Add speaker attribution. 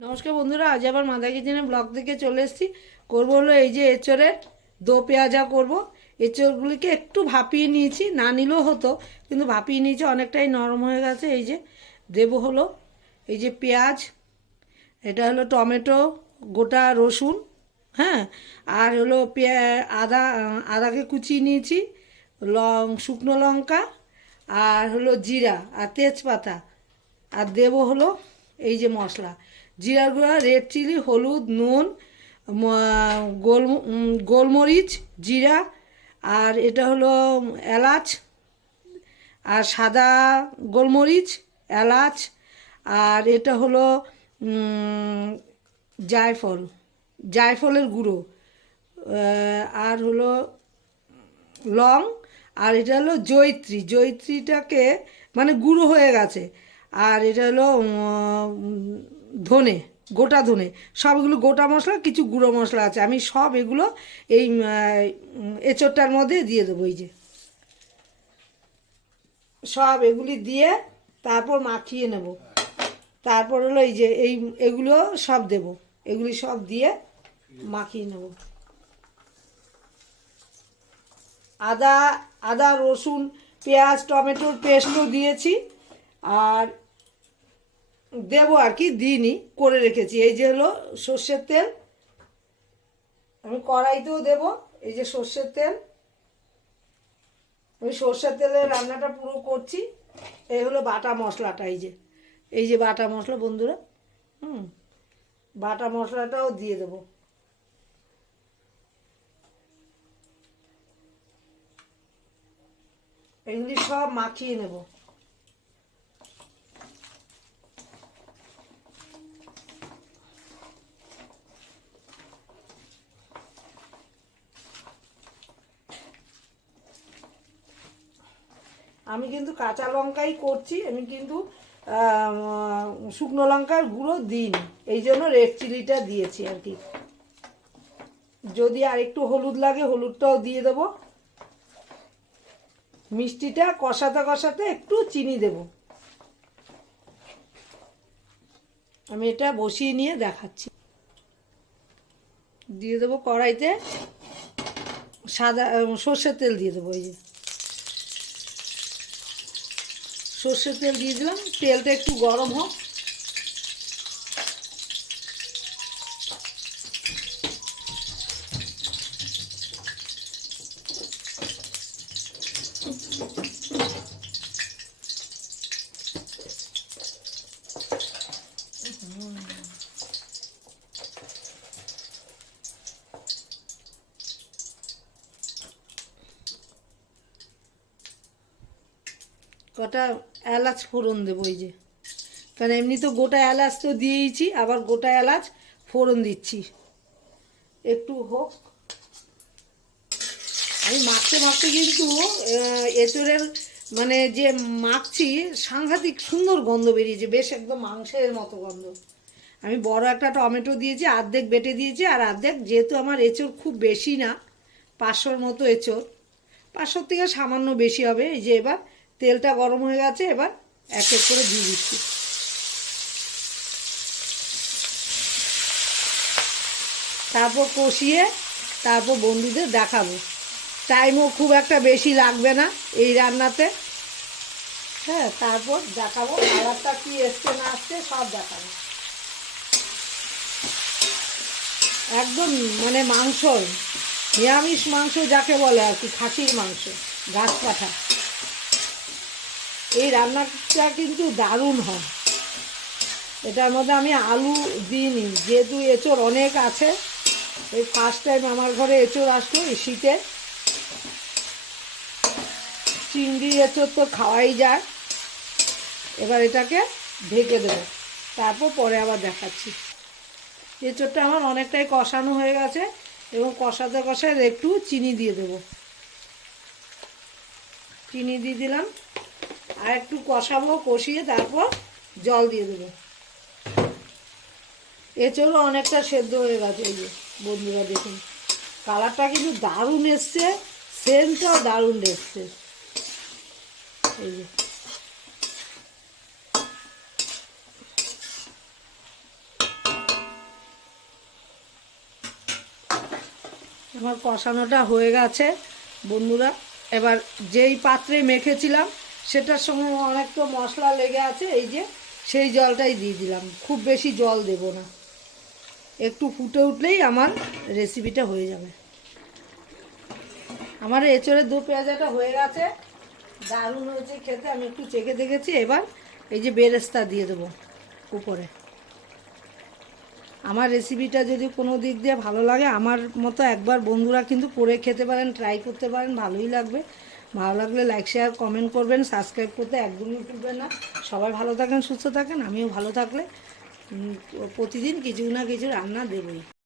Speaker 1: নমস্কার বন্ধুরা, আজ আবার মাদা কিচেনে ব্লগ থেকে চলে এসেছি। করব হলো এই যে এঁচড়ের দো পেঁয়াজা করব। এঁচড়গুলিকে একটু ভাপিয়ে নিয়েছি, না নিলেও হতো, কিন্তু ভাপিয়ে নিয়েছি, অনেকটাই নরম হয়ে গেছে। এই যে দেব হলো, এই যে পেঁয়াজ, এটা হলো টমেটো, গোটা রসুন হ্যাঁ আর হলো পেঁয়া, আদা, আদাকে কুচিয়ে নিয়েছি, লং, শুকনো লঙ্কা, আর হলো জিরা, আর তেজপাতা, আর দেব হলো এই যে মশলা। জিরার গুঁড়া রেড চিলি হলুদ, নুন গোল গোলমরিচ, জিরা, আর এটা হলো এলাচ, আর সাদা গোলমরিচ, এলাচ, আর এটা হলো জায়ফল, জায়ফলের গুঁড়ো আর হলো লং, আর এটা হলো জৈত্রী জৈত্রীটাকে মানে গুঁড়ো হয়ে গেছে। আর এটা হলো ধনে, গোটা ধনে। সবগুলো গোটা মশলা, কিছু গুঁড়ো মশলা আছে। আমি সব এগুলো এই এঁচোড়টার মধ্যে দিয়ে দেবো, এই যে। সব এগুলি দিয়ে তারপর মাখিয়ে নেব। তারপর হলো এই যে, এই, এগুলো সব দেব। এগুলি সব দিয়ে মাখিয়ে নেব। আদা আদা, রসুন, পেঁয়াজ, টমেটোর পেস্টও দিয়েছি। আর দেবো আর কি, দিইনি, করে রেখেছি। এই যে হলো সর্ষের তেল, আমি কড়াইতেও দেব। এই যে সর্ষের তেল আমি সর্ষের তেলে রান্নাটা পুরো করছি। এই হলো বাটা মশলাটা, এই যে এই যে বাটা মশলা বন্ধুরা, হুম, বাটা মশলাটাও দিয়ে দেবো। এগুলি সব মাখিয়ে নেব। আমি কিন্তু কাঁচা লঙ্কাই করছি, আমি কিন্তু শুকনো লঙ্কার গুঁড়ো দিইনি। এই জন্য রেড চিলিটা দিয়েছি আর কি। যদি আর একটু হলুদ লাগে, হলুদটাও দিয়ে দেবো। মিষ্টিটা কষাতে কষাতে একটু চিনি দেব। আমি এটা বসিয়ে নিয়ে দেখাচ্ছি। দিয়ে দেবো কড়াইতে সাদা সর্ষের তেল দিয়ে দেবো, এই যে। সর্ষের তেল দিয়ে দিলাম। তেলটা একটু গরম হোক। কটা এলাচ ফোড়ন দেবো এই যে। কারণ এমনি তো গোটা এলাচ তো দিয়েইছি, আবার গোটা এলাচ ফোড়ন দিচ্ছি। একটু হোক। আমি মাখতে মাখতে কিন্তু এঁচোড়ের মানে যে মাখছি, সাংঘাতিক সুন্দর গন্ধ বেরিয়েছে, বেশ একদম মাংসের মতো গন্ধ। আমি বড় একটা টমেটো দিয়েছি অর্ধেক বেটে দিয়েছি, আর অর্ধেক যেহেতু আমার এঁচোড় খুব বেশি না, পাঁচশোর মতো এঁচোড়, পাঁচশোর থেকে সামান্য বেশি হবে। এই যে এবার তেলটা গরম হয়ে গেছে, এবার এক এক করে দিয়ে দিচ্ছি। তারপর কষিয়ে তারপর বন্ধুদের দেখাবো। টাইমও খুব একটা বেশি লাগবে না এই রান্নাতে। হ্যাঁ তারপর দেখাবো কালারটা কি এসছে না আসছে সব দেখাবো। একদম মানে মাংস নিরামিষ মাংস যাকে বলে আর কি, খাসির মাংস, গাছ পাঠা এই রান্নাটা কিন্তু দারুণ হয়। এটার মধ্যে আমি আলু দিইনি, যেহেতু এঁচোড় অনেক আছে, এই ফার্স্ট টাইম আমার ঘরে এঁচোড় আসলো এই শীতে। চিংড়ি এঁচোড় তো খাওয়াই যায়। এবার এটাকে ঢেকে দেবো। তারপর পরে আবার দেখাচ্ছি। এঁচোড়টা আমার অনেকটাই কষানো হয়ে গেছে এবং কষাতে কষাতে একটু চিনি দিয়ে দেবো। চিনি দিয়ে দিলাম। আর একটু কষাবো, কষিয়ে তারপর জল দিয়ে দেবো। এছাড়াও অনেকটা সেদ্ধ হয়ে গেছে, এই যে বন্ধুরা দেখুন। কালারটা কিন্তু দারুণ এসছে সেন্টটাও দারুণ এসছে। এই যে। আমার কষানোটা হয়ে গেছে, বন্ধুরা। এবার যেই পাত্রে মেখেছিলাম সেটার সঙ্গে অনেক তো মশলা লেগে আছে, এই যে সেই জলটাই দিয়ে দিলাম। খুব বেশি জল দেব না। একটু ফুটে উঠলেই আমার রেসিপিটা হয়ে যাবে। আমার এঁচড়ের দু পেঁয়াজাটা হয়ে গেছে। দারুণ হয়েছে খেতে, আমি একটু চেখে দেখেছি। এবার এই যে বেরেস্তা দিয়ে দেবো উপরে। আমার রেসিপিটা যদি কোনো দিক দিয়ে ভালো লাগে, আমার মতো একবার বন্ধুরা কিন্তু করে খেতে পারেন ট্রাই করতে পারেন, ভালোই লাগবে। ভালো লাগলে লাইক শেয়ার কমেন্ট করবেন সাবস্ক্রাইব করতে একদমই ভুলবেন না। সবাই ভালো থাকেন, সুস্থ থাকেন, আমিও ভালো থাকলে প্রতিদিন কিছু না কিছু রান্না দেবই।